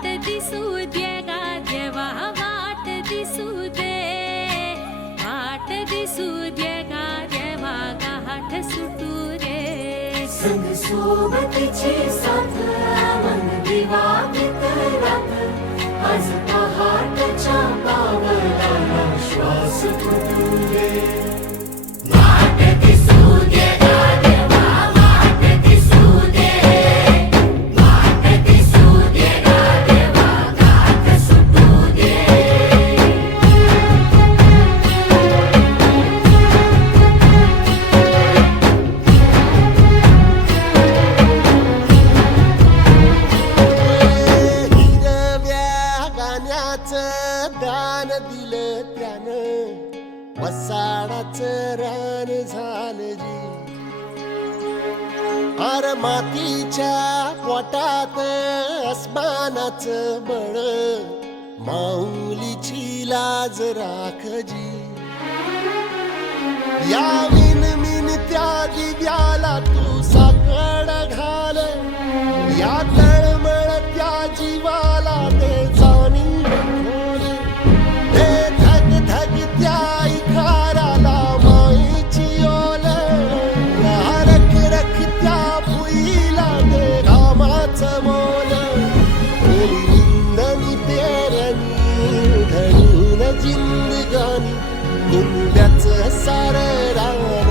वाट दिसू दे गा देवा वाट दिसू दे वाट दिसू दे गा देवा गाठ सुटू रे संग सोबतीची साथ मन दिवा मित्रात आज पहाटच्या पावलाला श्वास फुटू दे वाट दिसू दे गा देवा वाट दिसू दे वाट दिसू दे गा देवा गाठ सुटू दे दान दिलं त्यानं वसाडाचं रान झालं जी अर मातीच्या पोटात अस्मानाचं बळ माऊलीची लाज राखजी या मिन त्या दिव्याला तू साकड घाल या तळमळ त्या जीवाला ते जाणी जिंदगानी कुंब्याचं सारं रान